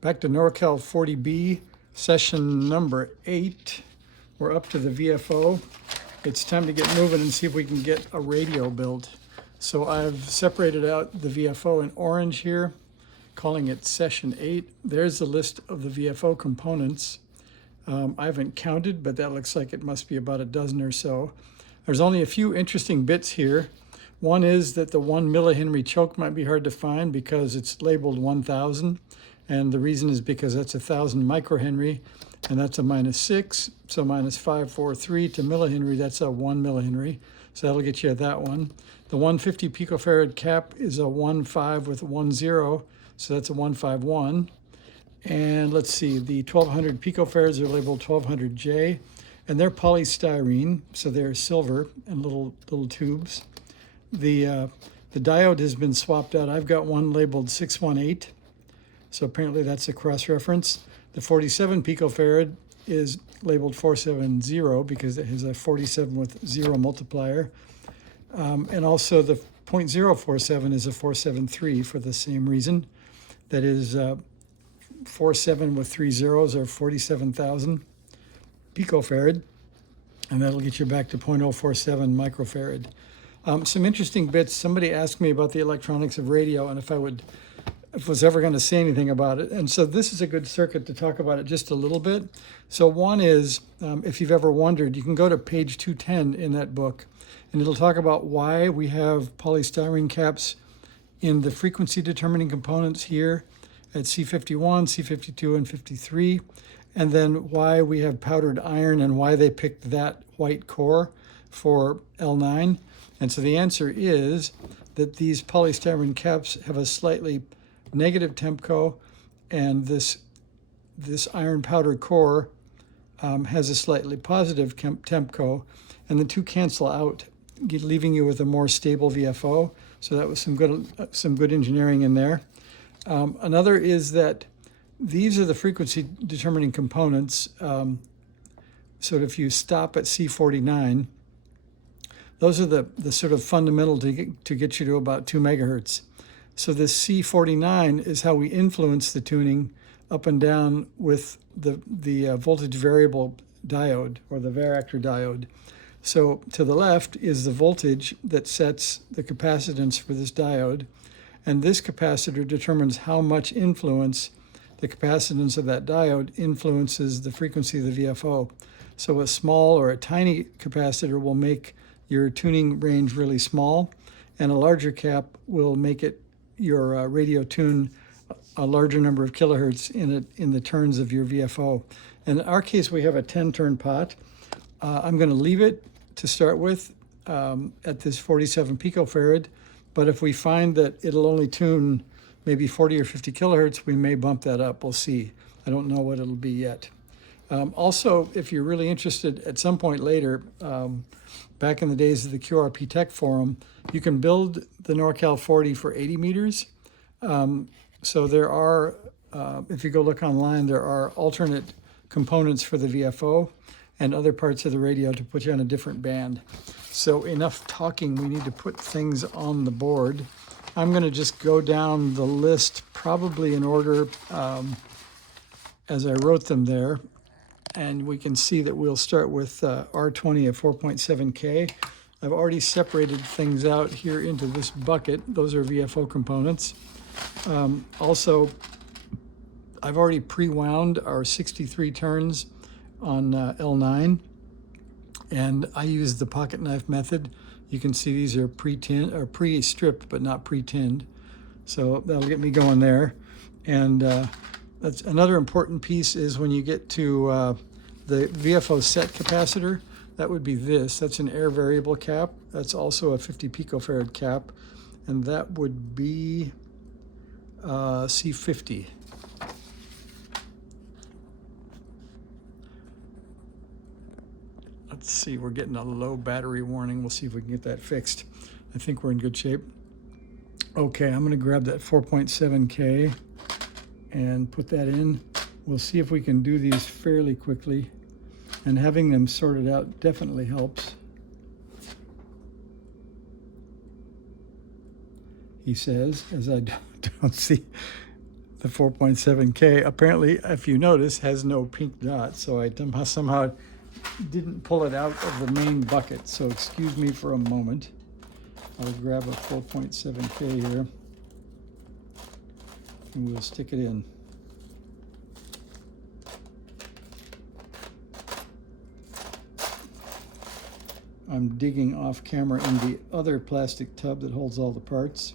Back to Norcal 40B, session number 8. We're up to the VFO. It's time to get moving and see if we can get a radio built. So I've separated out the VFO in orange here, calling it session 8. There's the list of the VFO components. I haven't counted, but that looks like it must be about a dozen or so. There's only a few interesting bits here. One is that the 1 millihenry choke might be hard to find because it's labeled 1000. And the reason is because that's 1000 microhenry, and that's a -6. So -543 to millihenry, that's a 1 millihenry. So that'll get you that one. The 150 picofarad cap is a 1.5 with a 1.0, so that's a 151. And let's see, the 1200 picofarads are labeled 1200J, and they're polystyrene, so they're silver and little tubes. The diode has been swapped out. I've got one labeled 618. So apparently that's a cross-reference. The 47 picofarad is labeled 470 because it has a 47 with 0 multiplier. And also the 0.047 is a 473 for the same reason. That is 47 with 3 zeros or 47,000 picofarad. And that'll get you back to 0.047 microfarad. Some interesting bits. Somebody asked me about the electronics of radio and if I was ever going to say anything about it. And so this is a good circuit to talk about it just a little bit. So one is, if you've ever wondered, you can go to page 210 in that book, and it'll talk about why we have polystyrene caps in the frequency determining components here at C51, C52, and 53, and then why we have powdered iron and why they picked that white core for L9. And so the answer is that these polystyrene caps have a slightly negative TEMPCO, and this iron powder core has a slightly positive TEMPCO, and the two cancel out, leaving you with a more stable VFO. So that was some good engineering in there. Another is that these are the frequency determining components. So if you stop at C49, those are the sort of fundamental to get you to about 2 megahertz. So this C49 is how we influence the tuning up and down with the voltage variable diode, or the varactor diode. So to the left is the voltage that sets the capacitance for this diode, and this capacitor determines how much influence the capacitance of that diode influences the frequency of the VFO. So a small or a tiny capacitor will make your tuning range really small, and a larger cap will make your radio tune a larger number of kilohertz in the turns of your VFO. In our case, we have a 10-turn pot. I'm going to leave it to start with at this 47 picofarad, but if we find that it'll only tune maybe 40 or 50 kilohertz, we may bump that up. We'll see. I don't know what it'll be yet. Also, if you're really interested at some point later, back in the days of the QRP Tech Forum, you can build the Norcal 40 for 80 meters. So there are, if you go look online, there are alternate components for the VFO and other parts of the radio to put you on a different band. So enough talking, we need to put things on the board. I'm going to just go down the list probably in order as I wrote them there. And we can see that we'll start with R20 at 4.7K. I've already separated things out here into this bucket. Those are VFO components. Also, I've already pre-wound our 63 turns on L9, and I use the pocket knife method. You can see these are pre-stripped, but not pre-tinned. So that'll get me going there. And that's another important piece is when you get to the VFO set capacitor, that would be this. That's an air variable cap. That's also a 50 picofarad cap, and that would be C50. Let's see, we're getting a low battery warning. We'll see if we can get that fixed. I think we're in good shape. Okay, I'm going to grab that 4.7K and put that in. We'll see if we can do these fairly quickly, and having them sorted out definitely helps. He says, as I don't see the 4.7K. Apparently, if you notice, has no pink dot, so I somehow didn't pull it out of the main bucket. So excuse me for a moment. I'll grab a 4.7K here, and we'll stick it in. I'm digging off camera in the other plastic tub that holds all the parts.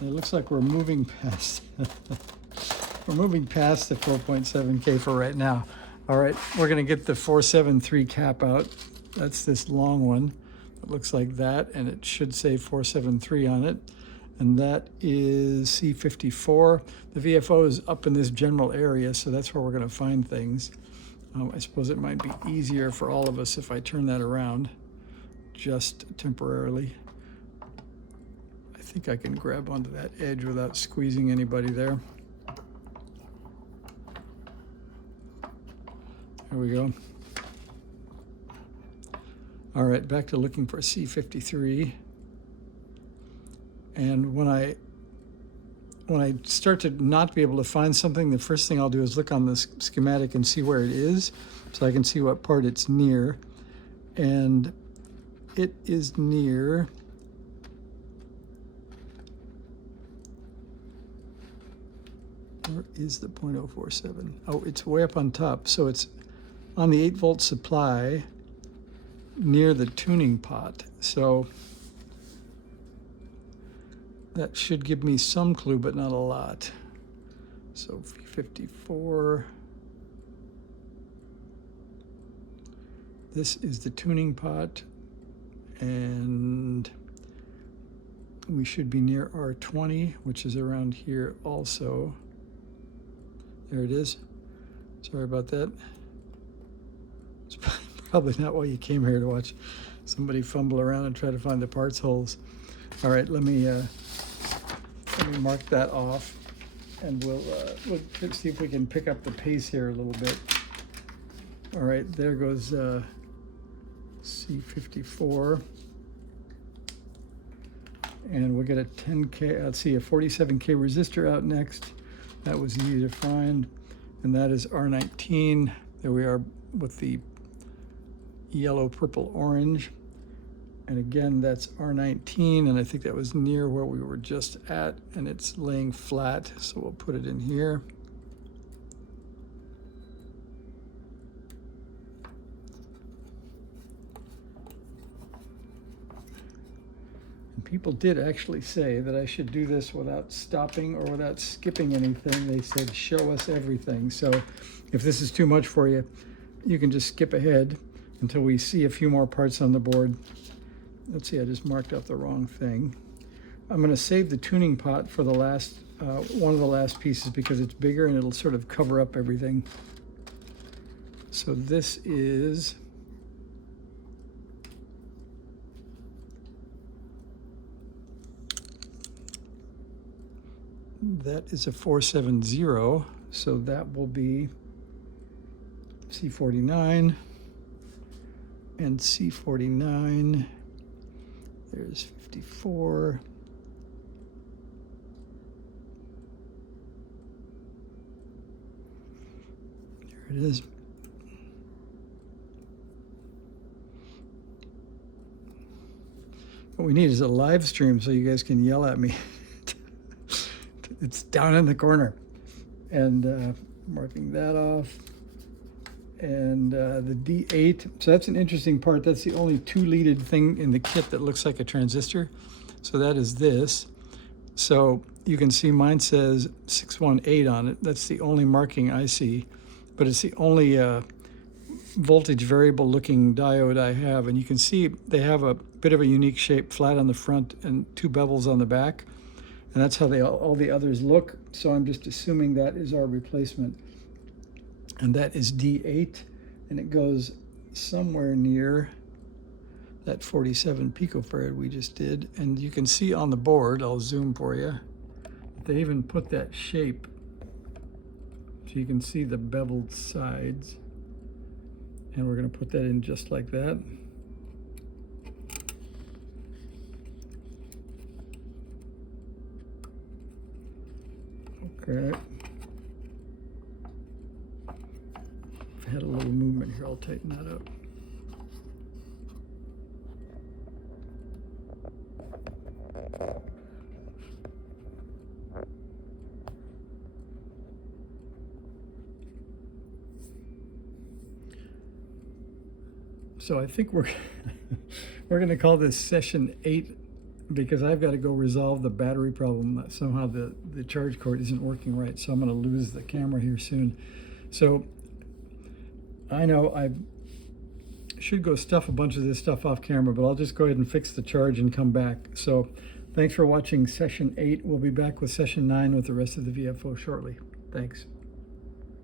And it looks like we're moving past we're moving past the 4.7K for right now. All right, we're gonna get the 473 cap out. That's this long one. It looks like that, and it should say 473 on it. And that is C54. The VFO is up in this general area, so that's where we're gonna find things. I suppose it might be easier for all of us if I turn that around just temporarily. I think I can grab onto that edge without squeezing anybody there. There we go. All right, back to looking for C53. And when I start to not be able to find something, the first thing I'll do is look on the schematic and see where it is, so I can see what part it's near. And it is near where is the 0.047? Oh, it's way up on top. So it's on the 8-volt supply near the tuning pot. So that should give me some clue, but not a lot. So 54. This is the tuning pot, and we should be near R20, which is around here also. There it is. Sorry about that. It's probably not why you came here, to watch somebody fumble around and try to find the parts holes. All right, let me mark that off, and we'll see if we can pick up the pace here a little bit. All right, there goes C54, and we'll get a 10K. Let's see, a 47K resistor out next. That was easy to find, and that is R19. There we are with the yellow, purple, orange. And again, that's R19, and I think that was near where we were just at, and it's laying flat, so we'll put it in here. And people did actually say that I should do this without stopping or without skipping anything. They said, show us everything. So if this is too much for you, you can just skip ahead until we see a few more parts on the board. Let's see, I just marked out the wrong thing. I'm going to save the tuning pot for the last, one of the last pieces, because it's bigger and it'll sort of cover up everything. So this is that is a 470, so that will be C49 and C49. There's 54. There it is. What we need is a live stream so you guys can yell at me. It's down in the corner. And marking that off. And the D8, so that's an interesting part. That's the only two-leaded thing in the kit that looks like a transistor. So that is this. So you can see mine says 618 on it. That's the only marking I see, but it's the only voltage variable looking diode I have. And you can see they have a bit of a unique shape, flat on the front and two bevels on the back. And that's how all the others look. So I'm just assuming that is our replacement. And that is D8, and it goes somewhere near that 47 picofarad we just did. And you can see on the board, I'll zoom for you, they even put that shape so you can see the beveled sides. And we're going to put that in just like that. Okay. I had a little movement here. I'll tighten that up. So I think we're we're going to call this session 8 because I've got to go resolve the battery problem. Somehow the charge cord isn't working right, so I'm going to lose the camera here soon. So I know I should go stuff a bunch of this stuff off camera, but I'll just go ahead and fix the charge and come back. So thanks for watching session 8. We'll be back with session 9 with the rest of the VFO shortly. Thanks.